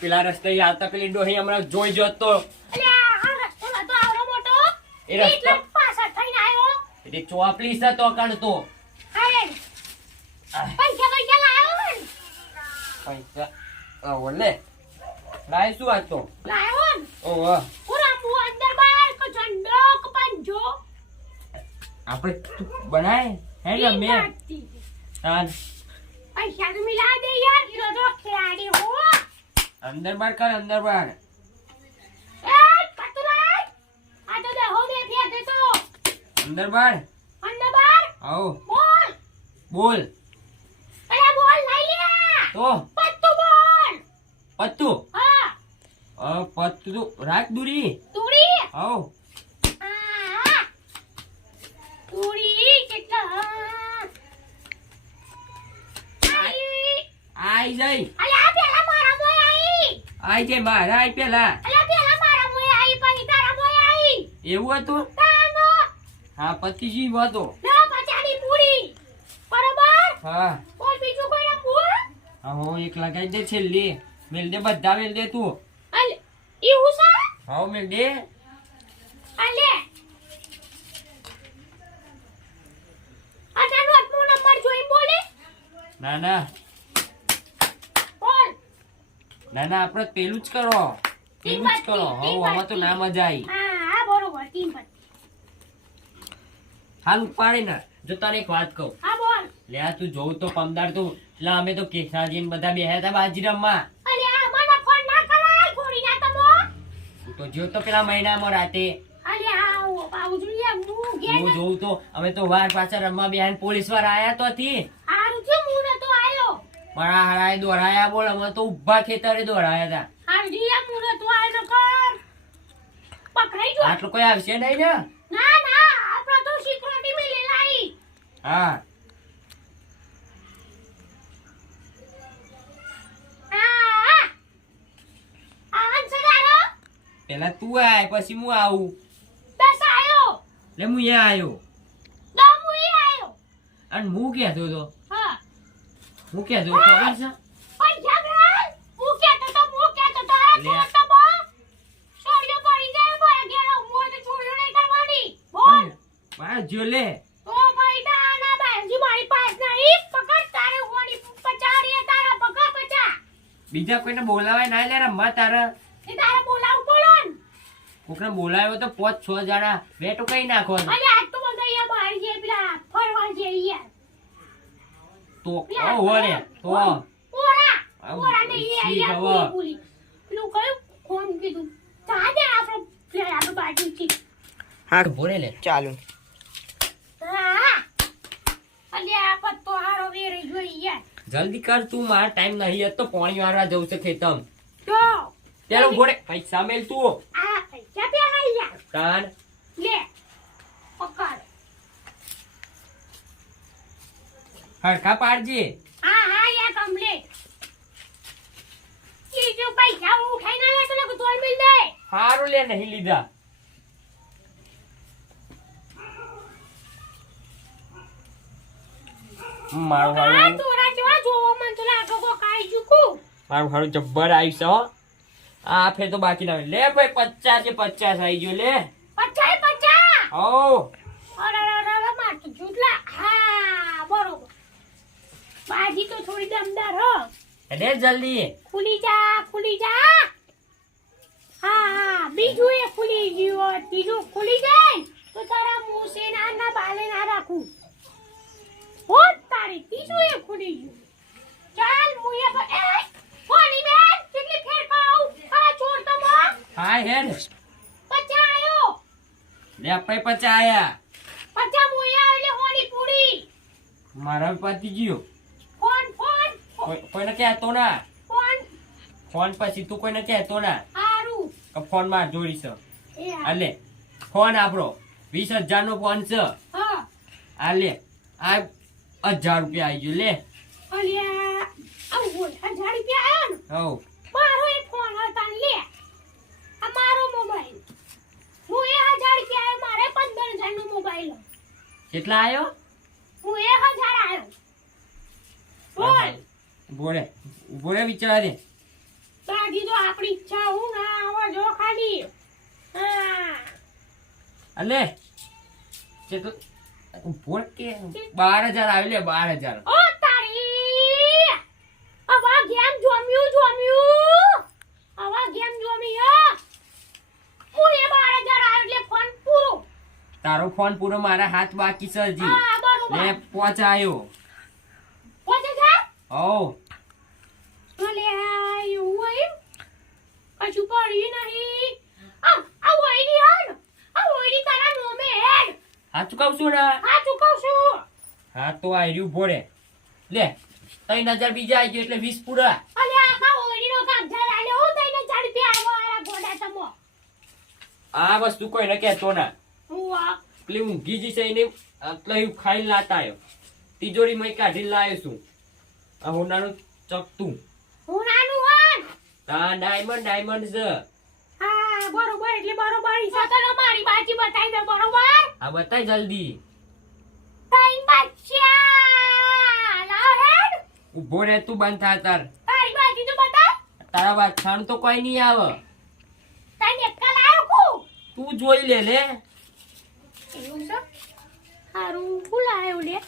પેલા રસ્તે આવતા પેલી ડોહી હમણાં જોઈ જોત તો અલે આ આ રસ્તો નતો આવડો મોટો. એ રસ્તો- એટલે થઈને આવ્યો. એટલે ચોપલી છે તો કાઢતો હાય. પૈસા પૈસા લાવ્યો ને? પૈસા આવો લે લાય શું આજ તો? લાવ્યો ને? ઓહો રમું અંદર બહાર કે ઝંડો કે પંજો. આપણે બનાય? હે ને મેં. તાન પૈસા તો મિલા દે યાર હીરો તો ખેલાડી હો. અંદર બાર કર અંદર બાર. અંદર બાર અંદર બાર આવો. બોલ. બોલ. અરે બોલ લઈ લે. તો? પત્તુ બોલ. પત્તું? હા. અ પત્તુ રાખ દૂરી. દૂરી? આવો. કેટલા? આઈ. જઈ અલ્યા પેલા મારા મોય આઈ. આઈ જઈ બહાર આઈ પેલા. અલ્યા પેલા મારા આઈ તારા આઈ. એવું હતું? હા પતિજી વાતો. ના પચાડી પૂરી. બરાબર? હા. બોલ બીજું કોઈ રમવું હા હો એક લગાઈ દે છેલ્લી. મેલ દે બધા મેલ દે તું. અલ ઈ હુસા હા મેલ દે. અલે. આટાનો આટલો નંબર જોઈ બોલે. ના ના. બોલ. ના ના આપણે પેલું જ કરો. પેલું જ કરો. હવ આમાં તો ના મજા આવી હા હા બરોબર ટીમ પર હાલ ઉપાડી ના. જો તને એક વાત કહું. હા બોલ. લે આ તું જોઉં તો પમદાર તું. એટલે અમે તો કેસાજી ને બધા બેહ્યા હતા બાજી રમવા અલે આ મને ફોન ના કરાય છોડી ના તમો. તું તો જો તો પેલા મહિનામાં રાતે. જોઈએ હું ઘેર હું જોઉં તો અમે તો વાર પાછા રમવા બેહ્યા પોલીસ વાર આયા તો હતી. હારું છે હું નતો આયો. મારા હારાએ દોડાયા બોલ અમે તો ઊભા ખેતરે દોડાયા હતા. હારું હું આયો પકડાઈ આટલું કોઈ આવશે નહીં ના આપણા તો સિક્યુરિટી મિલે લાઈ હા. પેલા તું આય પછી હું આવું. દસ આયો એટલે હું અહીંયા આવ્યો દમુઈ આયો. અને હું કહેતો તો? હા હું કહેતો તો ખબર છે? પૈસા બેન હું કેતો તો હું કેતો તો આ લે. તો બો છોડીઓ પડી જાય બોય ઘેરો હું તો છોડીઓ નહીં કરવાની બોલ. મારા જો લે તો ભાઈ ના ના બાજી મારી પાસ નહીં પકડ તારે હોની પચાડી તારા પકડ પચા બીજા કોઈને બોલાવાય ના લે રમવા તારા. તારે બોલાવ પડો ને કોકને બોલાવ્યો તો પાંચ છ જણા. બે તો કઈ નાખો અરે આજ તો બધા અહીંયા બહાર જે પેલા ફરવા જે અહીંયા. તો ઓ વરે તો. ઓરા. ઓરા ને અહીંયા ખબર? પૂરી પૂરી પેલું કયું? ફોન કીધું? તાજે આપણો પ્લેયર આપણો બાજુ છે. હા. ભોરે લે. ચાલુ. હા. અલ્યા આ પત્તો હારો વેરી જોઈએ જલ્દી કર તું મારા ટાઈમ નહીં હતો પાણી વાળવા જવું છે ખેતમ. પેલો ભોરે પૈસા મેલ તું. આ પૈસા પેલા અહીંયા તાન લે પકડ. હરખા પાડજે. હા હા યા કમ્પ્લીટ બીજું પૈસા હું ખાઈ ના મિલ દે. હારું લે નહીં લીધા. મારું હારું તોરા જેવા જોવો મન તો લાગે કો કાઈ મારું હારું જબ્બર આવીશ હો. આ ફેર તો બાકી ના લે ભાઈ પચાસ છે પચાસ આવી ગયો લે. પચાય પચા ઓ અરે અરે અરે માર તો જુટલા હા બરોબર. બાજી તો થોડી દમદાર હો. લે જલ્દી. ખુલી જા ખુલી જા. હા હા બીજું એ ખુલી ગયું હોત. બીજું ખુલી જાય તો તારા મૂસે ના ના બાલે ના રાખું. હોત તારી ત્રીજું એ ખુલી ગયું. ચાલ હું એ બ- એ કોની બેન કેટલી ફેર પાઉં આ ચોર તો મો હાય હેડ. પચા આયો લે આપણે પચાસ પચા મુયા એટલે હોની પૂરી. મારા પતી ગયો ફોન ફોન. કોઈને કહેતો ના. ફોન. ફોન પછી તું કોઈને કહેતો ના. હારું. કે ફોનમાં અલે ફોન આપણો વીસ હજાર નો ફોન છે. હા. આ લે આ હજાર રૂપિયા આવી ગયો લે. હજાર રૂપિયા આયા ને? હવ. કેટલા આવ્યો હું 1000 આવ્યો બોલ. બોલે બોલે વિચારે બાકી તો આપણી ઈચ્છા હું ના આવો જો ખાલી. અલે કેટલું બોલ કે 12000 આવી લે 12000 તારો ફોન પૂરો મારા હાથ બાકી છે હજી. હા લે પોચ આવ્યો પહોંચે જા હવ. અલે આ એવું હોય કશું પડ્યું નહીં. આ આ ઓયડી હાલ. આ ઓયડી તારા નોમે હેડ. સાચું કહું છું ને? આ ચૂકવ છું. હા તો આ રહ્યું ભોરે. લે ત્રણ હજાર બીજા આવી ગયો એટલે વીસ પૂરા. અલે આખા ઓયડીનો કાગજાર આલ્યો હું તઈને ચાર રૂપિયા આવો આરા ગોડા તમો. આ વસ્તુ કોઈને કહેતો ના. હું આ પેલી ઊંઘી જી છે એને હું ખાઈને લાતા આવ્યો તિજોરી માં કાઢીને લાવ્યો છું. આ હોનાનું ચકતું. હું નાનું હન ડાયમંડ ડાયમંડ છે. હા બરોબર એટલે બરોબર હિસાબ તો મારી બાજી બતાઈ દે બરોબર? આ બતાઈ જલ્દી. તાઈ બચ્ચા લાવ હેડ. ઊભો રે તું બંધ થા તાર. તારી બાજી તો બતા તારા વાછાણ તો કોઈ નહીં આવે. તાઈ એકલા આવું તું જોઈ લે લે. હારું બોલાયો લે.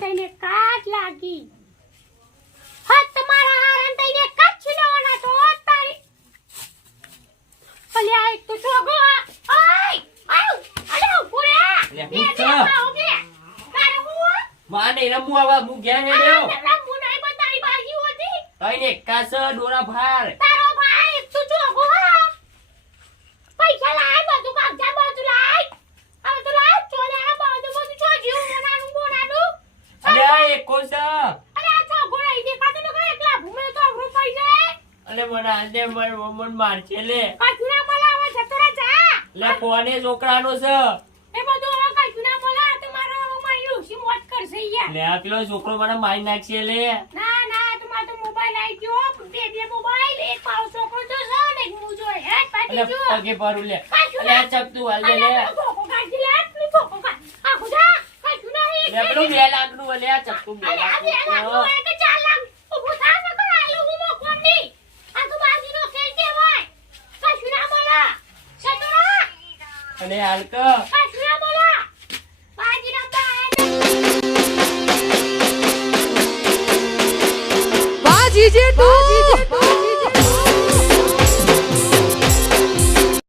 તઈને કાટ લાગી. હા તમારા હારાન તઈને કાટ છીડવાના તો હો તારી અલ્યા એક તો છોગો આ. આય આવ અલ્યા ઊભો રે લે, બે માને રમવું હું ઘેર હેડ્યો. રમવું નહીં પણ તારી બાજી હોતી કઈને કાસ ડોરા ભાર તારો ભાઈ એક તો છોગો હા પૈસા લાય બધું કાગજા બધું લાય હવે તો લાય ચોલે આ બધું બધું છોડ્યું મોનાનું મોનાનું અરે આ એક કોસ અરે આ છોગો નહીં દેખાતો તો કઈ એકલા ભૂમે તો અઘરું પડી જાય અલે મને આજે મર મમ્મી મારશે લે. કશું ના બોલા જતો રહે જા. લે ફોને છોકરાનો છે. એ બધું હવે કશું ના બોલા આ તો મારો મારી ઋષિ મોત કરશે યાર. લે પેલો છોકરો મને મારી નાખશે લે. ના ના તો મોબાઈલ આઈ ગયો. બે બે મોબાઈલ એક મારો છોકરો તો છે ને હું જો હે પાટી જો પગે ભરું લે. લે ના. આ હાલ લે કાઢી લે. કાઢ. આ ખુદા, કશું નહીં. લે પેલું બે લાખનું લે આ ચપતું બે લાખ. ઊભું થા ને પણ આ લોકો મોકવાનું નહીં. આ તો બાજીનો ખેલ કહેવાય. કશું ના બોલા. શેતરા, અને હાલ ક. કશું